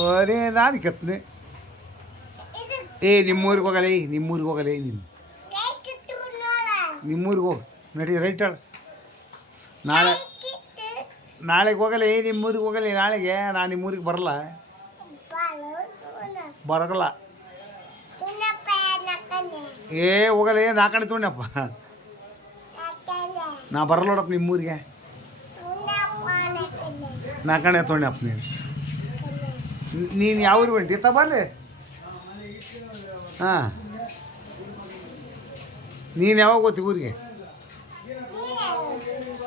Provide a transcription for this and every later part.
ಓನೇ ನಾನು ಕತ್ತನೆ ಏ, ನಿಮ್ಮೂರಿಗೆ ಹೋಗಲ್ಲ ಏಯ್ ನಿಮ್ಮೂರಿಗೆ ಹೋಗಲ್ಲ ಏ ನೀನು. ನಿಮ್ಮೂರಿಗೆ ಹೋಗಿ. ನಡಿ ರೈಟ್ ಹೇಳ ನಾಳೆ ನಾಳೆಗೆ ಹೋಗಲ್ಲ ಏ, ನಿಮ್ಮೂರಿಗೆ ಹೋಗಲ್ಲ ನಾಳೆಗೆ. ನಾನು ನಿಮ್ಮೂರಿಗೆ ಬರಲ್ಲ. ಬರಗಲ್ಲ ಏ ಹೋಗಲ್ಲ ಏ ನಾಲ್ಕಣೆ ತೊಗೊಂಡಪ್ಪ. ನಾ ಬರಲ್ಲ ನೋಡಪ್ಪ ನಿಮ್ಮೂರಿಗೆ ನಾಲ್ಕಣೆ ತೊಗೊಂಡಪ್ಪ ನೀನು. ನೀನು ಯಾವ ಊರಿಗೆ ಬಂದಿ? ತ ಹಾಂ. ನೀನು ಯಾವಾಗ ಹೋಗ್ತಿ ಊರಿಗೆ?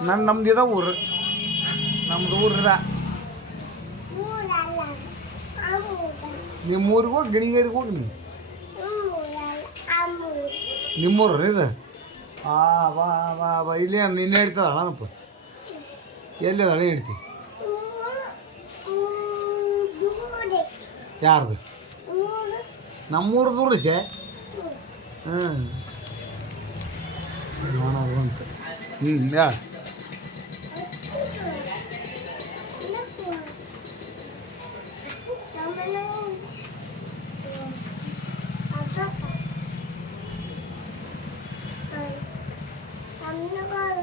ನನ್ನ ನಮ್ದು ಇದ ಊರು. ನಮ್ದು ಊರದ. ನಿಮ್ಮ ಊರಿಗೆ ಹೋಗಿ, ಗಿಣಿಗೇರಿಗೆ ಹೋಗಿ ನೀನು. ನಿಮ್ಮೂರು ಇದು? ಆ, ಬಾ ಬಾ ಬಾ. ಇಲ್ಲೇ, ನಿನ್ನೆ ಹಿಡ್ತದ ಅಣ್ಣನಪ್ಪ ಎಲ್ಲಿ ಹಳೆ ಹಿಡ್ತಿ ಯಾರ್ದು? ನಮ್ಮೂರು ಇದೆ ಹಾಂ ಅಂತ ಹ್ಞೂ ಯಾ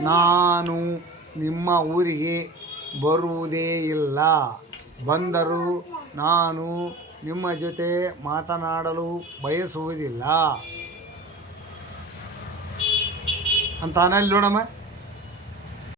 ನಾನು ನಿಮ್ಮ ಊರಿಗೆ ಬರುವುದೇ ಇಲ್ಲ. ಬಂದರೂ ನಾನು ನಿಮ್ಮ ಜೊತೆ ಮಾತನಾಡಲು ಬಯಸುವುದಿಲ್ಲ. ಅಂತ ಅನ್ನಲ್ಲಿ ನೋಡಮ್ಮ.